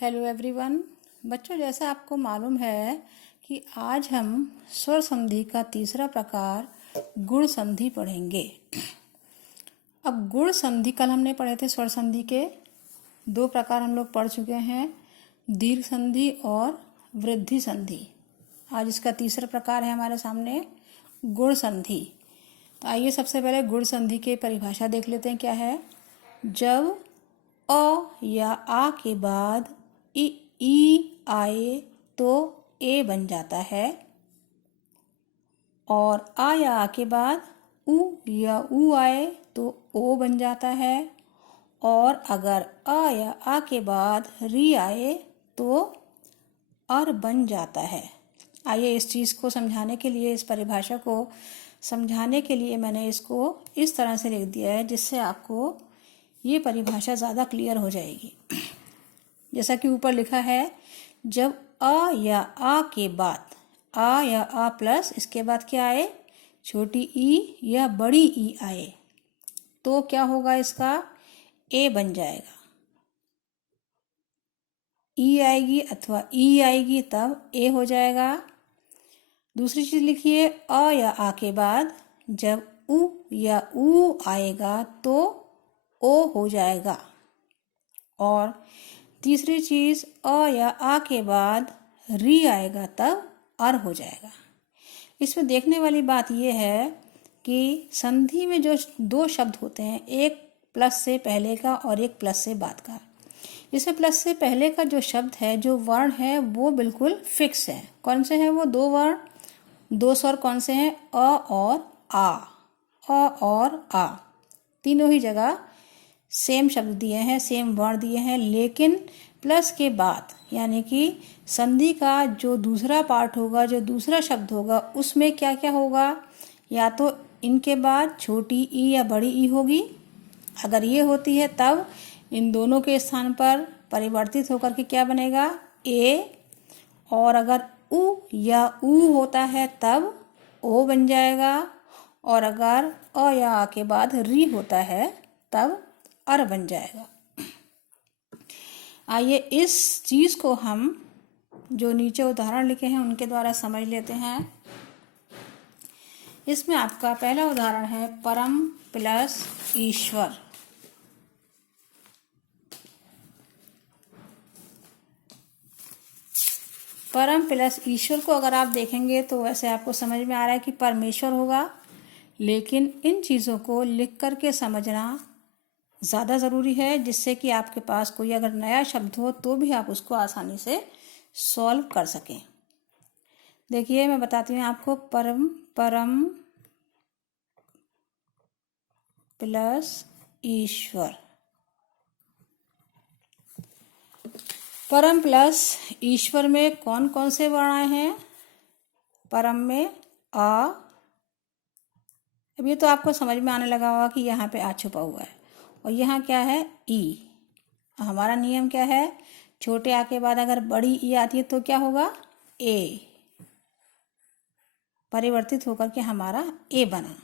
Hello everyone. बच्चों, जैसा आपको मालूम है कि आज हम स्वर संधि का तीसरा प्रकार गुण संधि पढ़ेंगे। अब गुण संधि कल हमने पढ़े थे। स्वर संधि के दो प्रकार हम लोग पढ़ चुके हैं, दीर्घ संधि और वृद्धि संधि। आज इसका तीसरा प्रकार है हमारे सामने, गुण संधि। तो आइए सबसे पहले गुण संधि की परिभाषा देख लेते हैं क्या है। जब अ या आ के बाद ई आए तो ए बन जाता है, और आ या आ के बाद उ या उ आए तो ओ बन जाता है, और अगर आ या आ के बाद री आए तो अर बन जाता है। आइए इस चीज़ को समझाने के लिए, इस परिभाषा को समझाने के लिए मैंने इसको इस तरह से लिख दिया है जिससे आपको ये परिभाषा ज़्यादा क्लियर हो जाएगी। जैसा कि ऊपर लिखा है, जब अ या आ के बाद आ या आ प्लस इसके बाद क्या आए, छोटी ई या बड़ी ई आए तो क्या होगा, इसका ए बन जाएगा। ई आएगी अथवा ई आएगी तब ए हो जाएगा। दूसरी चीज़ लिखिए, अ या आ के बाद जब उ या ऊ आएगा तो ओ हो जाएगा। और तीसरी चीज़, अ या आ के बाद री आएगा तब अर हो जाएगा। इसमें देखने वाली बात यह है कि संधि में जो दो शब्द होते हैं, एक प्लस से पहले का और एक प्लस से बाद का। इसमें प्लस से पहले का जो शब्द है, जो वर्ण है, वो बिल्कुल फिक्स है। कौन से हैं वो दो वर्ण, दो स्वर कौन से हैं, अ और आ। अ और आ तीनों ही जगह सेम शब्द दिए हैं, सेम वर्ण दिए हैं। लेकिन प्लस के बाद यानी कि संधि का जो दूसरा पार्ट होगा, जो दूसरा शब्द होगा, उसमें क्या क्या होगा, या तो इनके बाद छोटी ई या बड़ी ई होगी। अगर ये होती है तब इन दोनों के स्थान पर परिवर्तित होकर के क्या बनेगा, ए। और अगर उ या ऊ होता है तब ओ बन जाएगा। और अगर अ या आ के बाद री होता है तब अर बन जाएगा। आइए इस चीज़ को हम जो नीचे उदाहरण लिखे हैं उनके द्वारा समझ लेते हैं। इसमें आपका पहला उदाहरण है परम प्लस ईश्वर। परम प्लस ईश्वर को अगर आप देखेंगे तो वैसे आपको समझ में आ रहा है कि परमेश्वर होगा, लेकिन इन चीज़ों को लिख करके समझना ज़्यादा ज़रूरी है, जिससे कि आपके पास कोई अगर नया शब्द हो तो भी आप उसको आसानी से सॉल्व कर सकें। देखिए मैं बताती हूँ आपको, परम प्लस ईश्वर। परम प्लस ईश्वर में कौन कौन से वर्ण आए हैं। परम में आ, अब ये तो आपको समझ में आने लगा होगा कि यहाँ पे आ छुपा हुआ है, और यहाँ क्या है, ई। हमारा नियम क्या है, छोटे आ के बाद अगर बड़ी ई आती है तो क्या होगा, ए। परिवर्तित होकर के हमारा ए बना।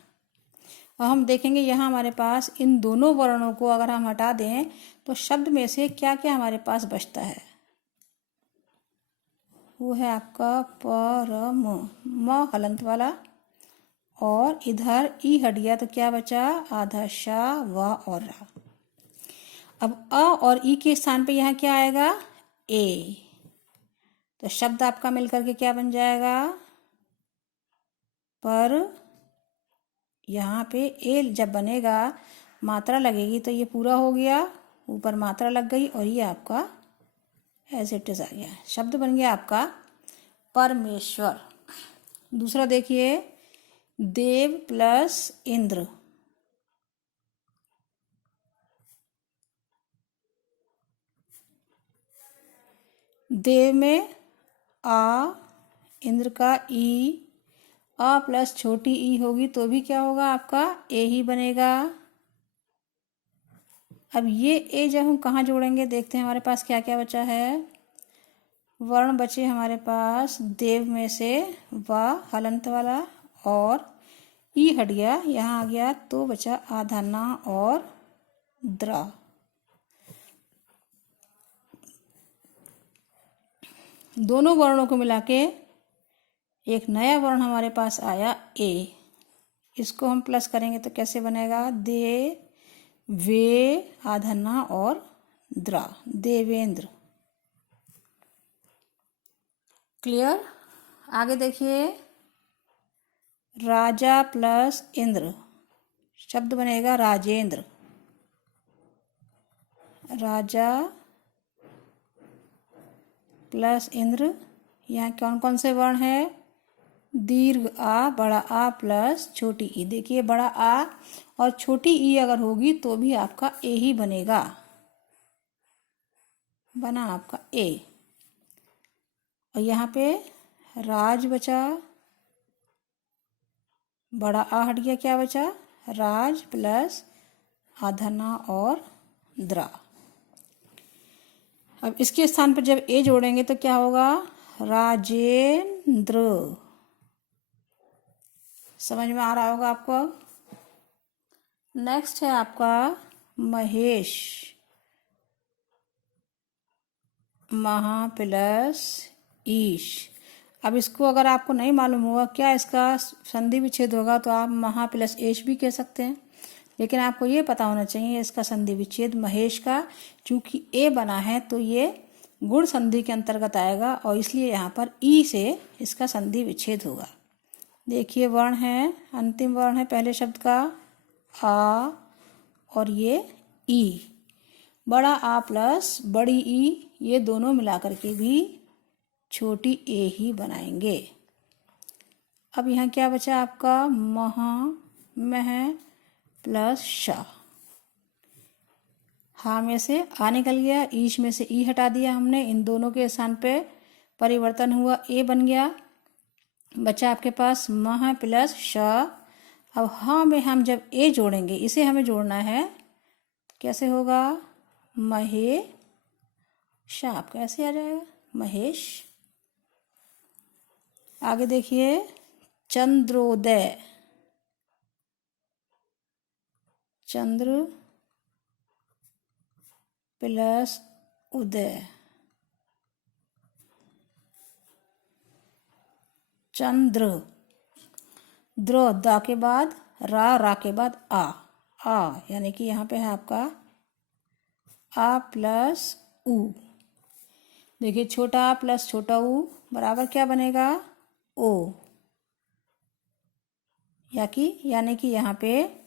और हम देखेंगे यहाँ हमारे पास इन दोनों वर्णों को अगर हम हटा दें तो शब्द में से क्या क्या हमारे पास बचता है, वो है आपका परम, म हलंत वाला, और इधर ई हट गया तो क्या बचा, आधा शा, वा और रा। अब अ और ई के स्थान पे यहाँ क्या आएगा, ए। तो शब्द आपका मिलकर के क्या बन जाएगा, पर। यहाँ पे ए जब बनेगा, मात्रा लगेगी तो ये पूरा हो गया, ऊपर मात्रा लग गई और ये आपका एज इट इज आ गया, शब्द बन गया आपका परमेश्वर। दूसरा देखिए, देव प्लस इंद्र। देव में आ, इंद्र का ई, आ प्लस छोटी ई होगी तो भी क्या होगा, आपका ए ही बनेगा। अब ये ए जब हम कहाँ जोड़ेंगे, देखते हैं हमारे पास क्या क्या बचा है। वर्ण बचे हमारे पास देव में से वा हलंत वाला, और ई हट गया, यहाँ आ गया तो बचा आधा ना और द्रा। दोनों वर्णों को मिला के एक नया वर्ण हमारे पास आया ए। इसको हम प्लस करेंगे तो कैसे बनेगा? दे, वे, आधन्ना और द्रा, देवेंद्र। क्लियर? आगे देखिए, राजा प्लस इंद्र, शब्द बनेगा राजेंद्र। राजा प्लस इंद्र, यहाँ कौन कौन से वर्ण है? दीर्घ आ, बड़ा आ प्लस छोटी ई। देखिए, बड़ा आ और छोटी ई अगर होगी तो भी आपका ए ही बनेगा, बना आपका ए। और यहाँ पे राज बचा, बड़ा आ हट गया, क्या बचा? राज प्लस आधना और द्रा। अब इसके स्थान पर जब ए जोड़ेंगे तो क्या होगा? राजेंद्र। समझ में आ रहा होगा आपको? नेक्स्ट है आपका महेश, महा प्लस ईश। अब इसको अगर आपको नहीं मालूम होगा क्या इसका संधि विच्छेद होगा तो आप महा प्लस एश भी कह सकते हैं, लेकिन आपको ये पता होना चाहिए इसका संधि विच्छेद महेश का, चूंकि ए बना है तो ये गुण संधि के अंतर्गत आएगा और इसलिए यहाँ पर ई से इसका संधि विच्छेद होगा। देखिए, वर्ण है, अंतिम वर्ण है पहले शब्द का आ और ये ई। बड़ा आ प्लस बड़ी ई, ये दोनों मिलाकर के भी छोटी ए ही बनाएंगे। अब यहाँ क्या बचा आपका? महा, मह प्लस शा। हा में से आ निकल गया, ईश में से ई हटा दिया हमने, इन दोनों के स्थान पे परिवर्तन हुआ, ए बन गया। बचा आपके पास मह प्लस शा। अब हा में हम जब ए जोड़ेंगे, इसे हमें जोड़ना है, कैसे होगा? महे शा, कैसे आ जाएगा? महेश। आगे देखिए, चंद्रोदय, चंद्र प्लस उदय, चंद्र। द्र, दा के बाद रा के बाद आ यानी कि यहाँ पे है आपका आ प्लस उ। देखिए, छोटा आ प्लस छोटा उ बराबर क्या बनेगा? ओ। यानी कि यहाँ पे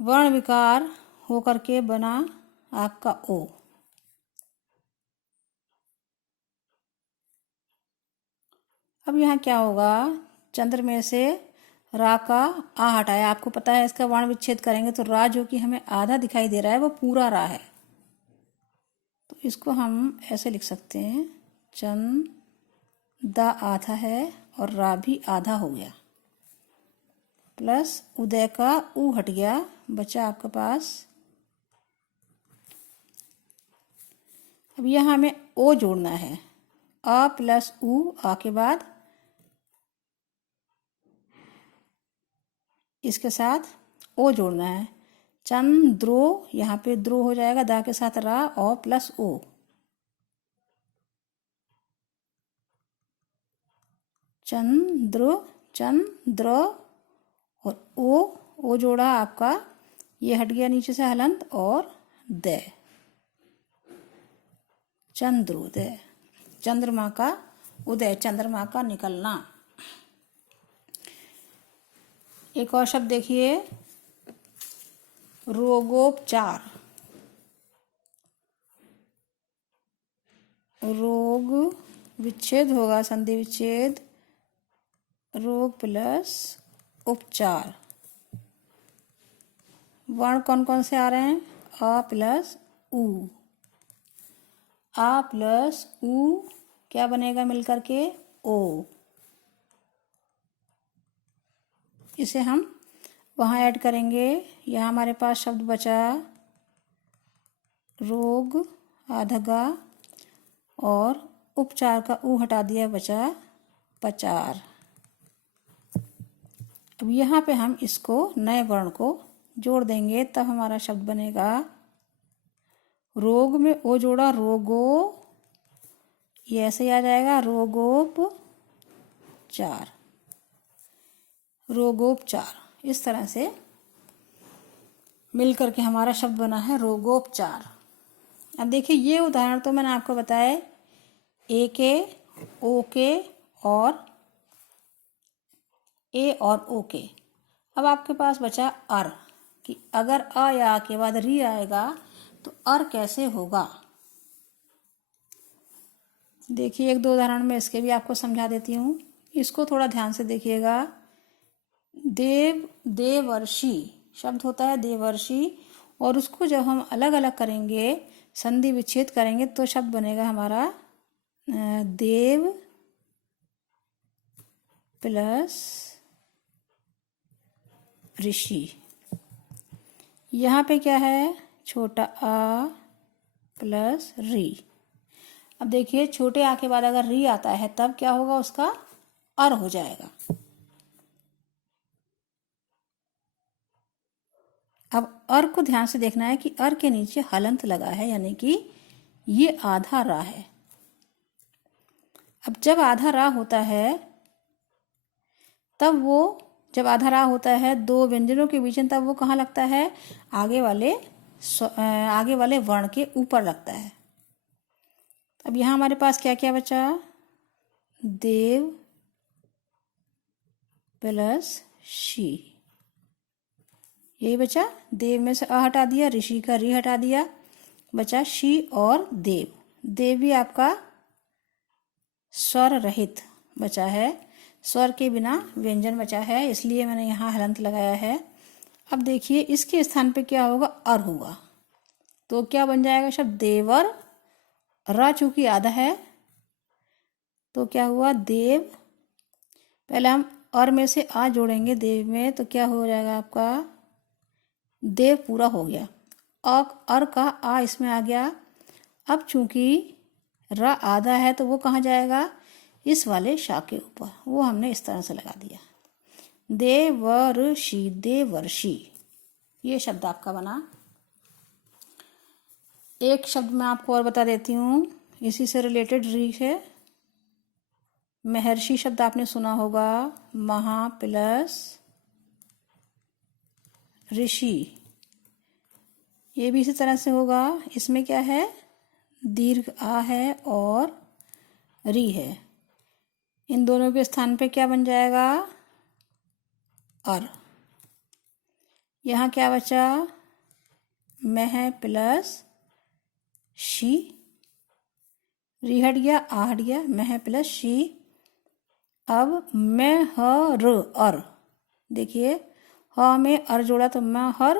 वर्ण विकार होकर के बना आपका ओ। अब यहाँ क्या होगा? चंद्र में से रा का आ हटाया, आपको पता है इसका वर्ण विच्छेद करेंगे तो रा जो कि हमें आधा दिखाई दे रहा है वो पूरा रा है, तो इसको हम ऐसे लिख सकते हैं, चंद दा आधा है और रा भी आधा हो गया, प्लस उदय का ऊ हट गया, बचा आपके पास। अब यहाँ हमें ओ जोड़ना है, आ प्लस ऊ, आ के बाद इसके साथ ओ जोड़ना है, चंद्रो, यहाँ पे द्रो हो जाएगा, दा के साथ रा और प्लस ओ, चंद्र और ओ जोड़ा आपका, ये हट गया नीचे से हलंत और दे, चंद्रोदय, चंद्रमा का उदय, चंद्रमा का निकलना। एक और शब्द देखिए, रोगोपचार, रोग विच्छेद होगा, संधि विच्छेद, रोग प्लस उपचार। वर्ण कौन कौन से आ रहे हैं? आ प्लस उ, आ प्लस उ क्या बनेगा मिलकर के? ओ। इसे हम वहाँ ऐड करेंगे, यहाँ हमारे पास शब्द बचा रोग आधगा और उपचार का ऊ हटा दिया, बचा पचार। अब यहाँ पे हम इसको नए वर्ण को जोड़ देंगे, तब हमारा शब्द बनेगा, रोग में ओ जोड़ा रोगो, ये ऐसे ही आ जाएगा रोगोपचार। रोगोपचार इस तरह से मिल करके हमारा शब्द बना है रोगोपचार। अब देखिए ये उदाहरण तो मैंने आपको बताया ए के, ओ के और ए और ओ के। अब आपके पास बचा अर कि अगर अ या आ के बाद री आएगा तो अर कैसे होगा। देखिए एक दो उदाहरण में इसके भी आपको समझा देती हूँ, इसको थोड़ा ध्यान से देखिएगा। देव, देवर्षि शब्द होता है देवर्षि, और उसको जब हम अलग अलग करेंगे, संधि विच्छेद करेंगे तो शब्द बनेगा हमारा देव प्लस ऋषि। यहाँ पे क्या है, छोटा आ प्लस री। अब देखिए छोटे आ के बाद अगर री आता है तब क्या होगा, उसका अर हो जाएगा। अब अर को ध्यान से देखना है कि अर के नीचे हलंत लगा है, यानी कि ये आधा रा है। अब जब आधा रा होता है तब वो, जब आधा रा होता है दो व्यंजनों के बीच में, तब वो कहाँ लगता है, आगे वाले वर्ण के ऊपर लगता है। अब यहाँ हमारे पास क्या क्या बचा, देव प्लस शी, यही बचा। देव में से अ हटा दिया, ऋषि का री हटा दिया, बचा शी और देव। देव भी आपका स्वर रहित बचा है, स्वर के बिना व्यंजन बचा है, इसलिए मैंने यहाँ हलंत लगाया है। अब देखिए इसके स्थान पे क्या होगा, अर होगा, तो क्या बन जाएगा शब्द देवर। रा चूंकि आधा है तो क्या हुआ, देव। पहले हम अर में से आ जोड़ेंगे देव में, तो क्या हो जाएगा आपका, देव पूरा हो गया। अर का आ इसमें आ गया। अब चूंकि रा आधा है तो वो कहाँ जाएगा, इस वाले शा के ऊपर, वो हमने इस तरह से लगा दिया। देवर्षि, देवर्षि, ये शब्द आपका बना। एक शब्द मैं आपको और बता देती हूँ इसी से रिलेटेड, री है। महर्षि शब्द आपने सुना होगा, महा प्लस ऋषि, ये भी इसी तरह से होगा। इसमें क्या है, दीर्घ आ है और री है, इन दोनों के स्थान पे क्या बन जाएगा, अर। यहाँ क्या बचा, मह प्लस शी, री हट गया, आ हट गया, मह प्लस शी। अब मैं हर अर, देखिए ह में अर जोड़ा तो मैं हर,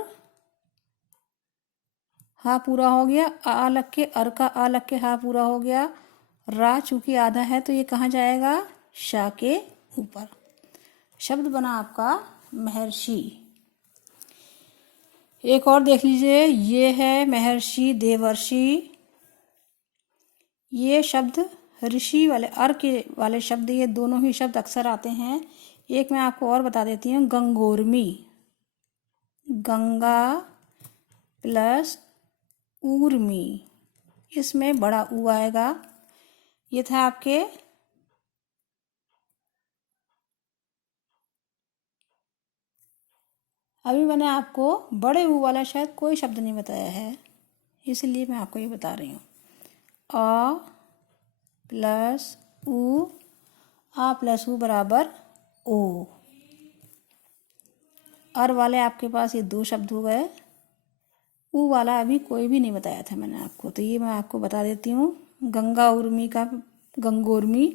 हा पूरा हो गया, आ लग के अर का आ लग के हा पूरा हो गया। रा चूंकि आधा है तो ये कहाँ जाएगा, शा के ऊपर। शब्द बना आपका महर्षि। एक और देख लीजिए, ये है महर्षि, देवर्षि। ये शब्द ऋषि वाले, अर के वाले शब्द, ये दोनों ही शब्द अक्सर आते हैं। एक मैं आपको और बता देती हूँ, गंगोर्मी, गंगा प्लस ऊर्मी, इसमें बड़ा ऊ आएगा। ये था आपके अभी मैंने आपको बड़े ऊ वाला शायद कोई शब्द नहीं बताया है, इसलिए मैं आपको ये बता रही हूँ। अ प्लस ऊ, आ प्लस ऊ बराबर ओ। अर वाले आपके पास ये दो शब्द हो गए, ऊ वाला अभी कोई भी नहीं बताया था मैंने आपको, तो ये मैं आपको बता देती हूँ। गंगा उर्मी का गंगोर्मी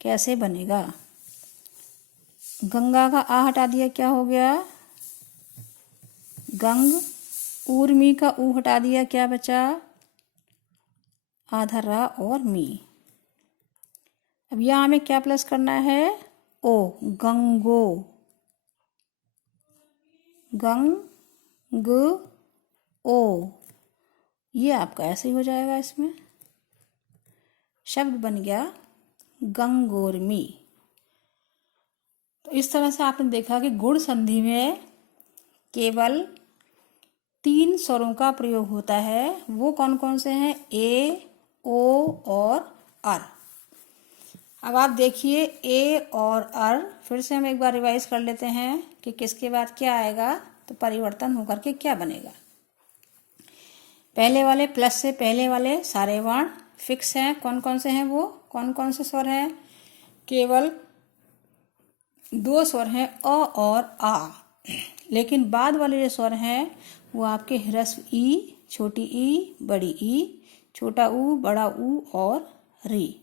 कैसे बनेगा। गंगा का आ हटा दिया, क्या हो गया, गंग। ऊर्मी का ऊ हटा दिया, क्या बचा, आधा रा और मी। अब यहाँ हमें क्या प्लस करना है, ओ, गंगो, गंग ओ, ये आपका ऐसे ही हो जाएगा। इसमें शब्द बन गया गंगोर्मी। तो इस तरह से आपने देखा कि गुण संधि में केवल 3 स्वरों का प्रयोग होता है। वो कौन कौन से हैं, ए, ओ और अर। अब आप देखिए ए और अर, फिर से हम एक बार रिवाइज कर लेते हैं कि किसके बाद क्या आएगा तो परिवर्तन होकर के क्या बनेगा। पहले वाले प्लस से पहले वाले सारे वर्ण फिक्स हैं। कौन कौन से हैं वो, कौन कौन से स्वर हैं? केवल 2 स्वर हैं अ और आ। लेकिन बाद वाले जो स्वर हैं वो आपके ह्रस्व ई, छोटी ई, बड़ी ई, छोटा ऊ, बड़ा ऊ और री।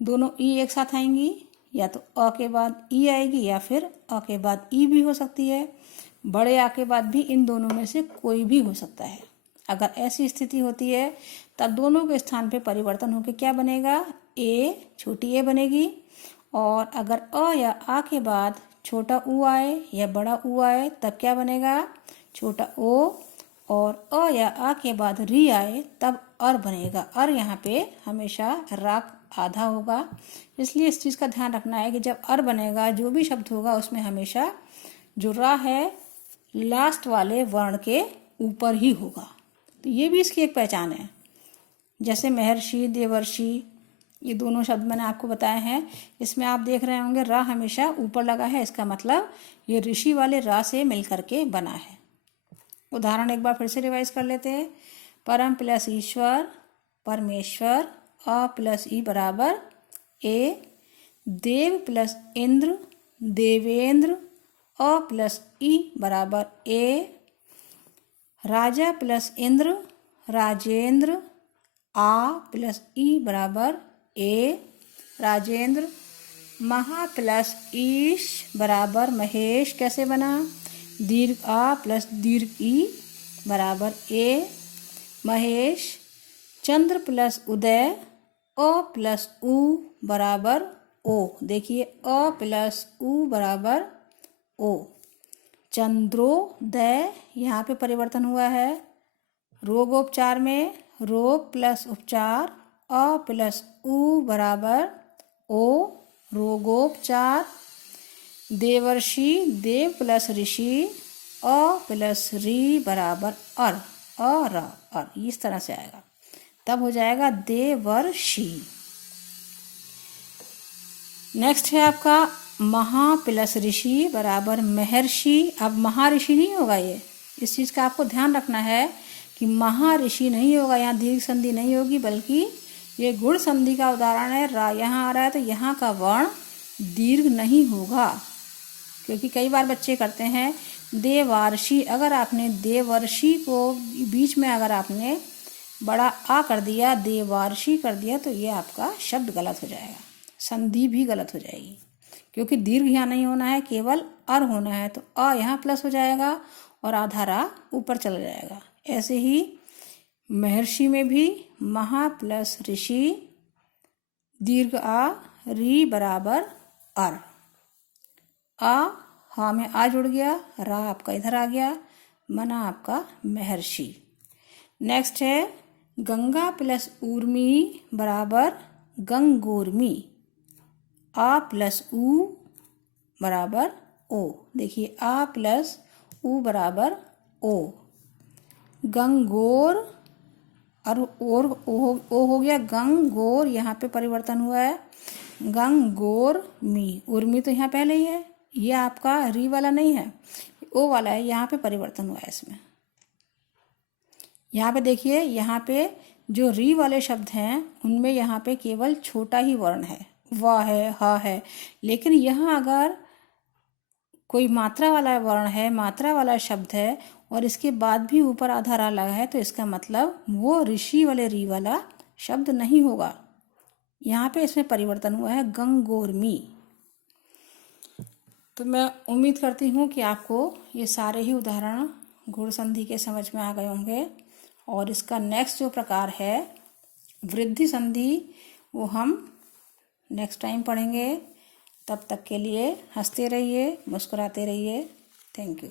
दोनों ई एक साथ आएंगी, या तो अ के बाद ई आएगी या फिर अ के बाद ई भी हो सकती है। बड़े आ के बाद भी इन दोनों में से कोई भी हो सकता है। अगर ऐसी स्थिति होती है तब दोनों के स्थान पे परिवर्तन होकर क्या बनेगा? ए, छोटी ए बनेगी। और अगर अ या आ के बाद छोटा ऊ आए या बड़ा ऊ आए तब क्या बनेगा? छोटा ओ। और अ या आ के बाद री आए तब अर बनेगा। अर यहाँ पे हमेशा राग आधा होगा, इसलिए इस चीज़ का ध्यान रखना है कि जब अर बनेगा जो भी शब्द होगा उसमें हमेशा जो रा है लास्ट वाले वर्ण के ऊपर ही होगा। तो ये भी इसकी एक पहचान है। जैसे महर्षि, देवर्षि, ये दोनों शब्द मैंने आपको बताए हैं, इसमें आप देख रहे होंगे रा हमेशा ऊपर लगा है। इसका मतलब ये ऋषि वाले रा से मिलकर के बना है। उदाहरण एक बार फिर से रिवाइज कर लेते हैं। परम प्लस ईश्वर, परमेश्वर, अ प्लस ई बराबर ए। देव प्लस इंद्र, देवेंद्र, अ प्लस ई बराबर ए। राजा प्लस इंद्र, राजेंद्र, आ प्लस ई बराबर ए, राजेंद्र। महा प्लस ईश बराबर महेश। कैसे बना? दीर्घ आ प्लस दीर्घ ई बराबर ए, महेश। चंद्र प्लस उदय, अ प्लस उ बराबर ओ। देखिए अ प्लस उ बराबर ओ। चंद्रोदय, यहाँ पे परिवर्तन हुआ है। रोगोपचार में रोग प्लस उपचार, अ प्लस उ बराबर ओ, रोगोपचार। देवर्षि, देव प्लस ऋषि, अ प्लस री बराबर अर, अर, इस तरह से आएगा, तब हो जाएगा देवर्षि। नेक्स्ट है आपका महा प्लस ऋषि बराबर महर्षि। अब महर्षि नहीं होगा ये, इस चीज़ का आपको ध्यान रखना है कि महर्षि नहीं होगा, यहाँ दीर्घ संधि नहीं होगी, बल्कि ये गुण संधि का उदाहरण है। रा यहाँ आ रहा है तो यहाँ का वर्ण दीर्घ नहीं होगा, क्योंकि कई बार बच्चे करते हैं देवार्षि। अगर आपने देवर्षि को बीच में अगर आपने बड़ा आ कर दिया, देवार्षि कर दिया, तो ये आपका शब्द गलत हो जाएगा, संधि भी गलत हो जाएगी, क्योंकि दीर्घ यहाँ नहीं होना है, केवल अर होना है। तो अ यहाँ प्लस हो जाएगा और आधा रा ऊपर चला जाएगा। ऐसे ही महर्षि में भी महा प्लस ऋषि, दीर्घ आ, री बराबर अर। आ हा में आ जुड़ गया, रा आपका इधर आ गया, मना आपका महर्षि। नेक्स्ट है गंगा प्लस ऊर्मी बराबर गंगोर्मी, आ प्लस ऊ बराबर ओ। देखिए आ प्लस ऊ बराबर ओ। गंगोर और ओ हो गया गंगोर, यहाँ पे परिवर्तन हुआ है गंगोर मी। उर्मी तो यहाँ पहले ही है, ये आपका री वाला नहीं है, ओ वाला है, यहाँ पे परिवर्तन हुआ है इसमें। यहाँ पे देखिए, यहाँ पे जो री वाले शब्द हैं उनमें यहाँ पे केवल छोटा ही वर्ण है, वा है, हा है। लेकिन यहाँ अगर कोई मात्रा वाला वर्ण है, मात्रा वाला शब्द है और इसके बाद भी ऊपर आधा रा लगा है, तो इसका मतलब वो ऋषि वाले री वाला शब्द नहीं होगा। यहाँ पे इसमें परिवर्तन हुआ है गंगोर्मी। तो मैं उम्मीद करती हूँ कि आपको ये सारे ही उदाहरण गुण संधि के समझ में आ गए होंगे। और इसका नेक्स्ट जो प्रकार है वृद्धि संधि, वो हम नेक्स्ट टाइम पढ़ेंगे। तब तक के लिए हंसते रहिए, मुस्कुराते रहिए। Thank you.